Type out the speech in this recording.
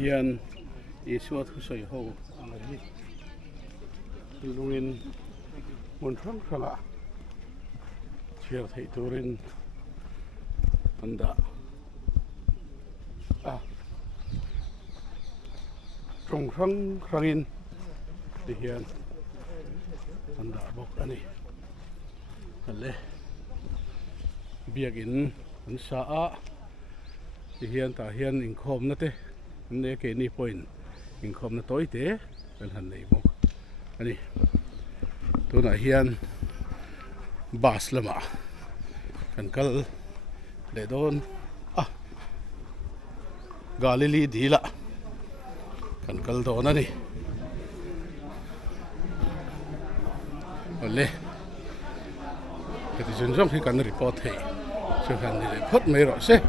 hiền Isua thusawina ho ang hi lungin mun thang thanga chiar thei turin anda trong rangin di hian anda bok ani alle biakin an sa a di hian ta hian inkhom na te ne ke ni point inkhom na toi te kan han nei bok ani tuna hian bas lama kan kal le don galili dila kan kal don ani ole cái chuyện giống khi cần report thì sự hành này phốt mấy rồi xe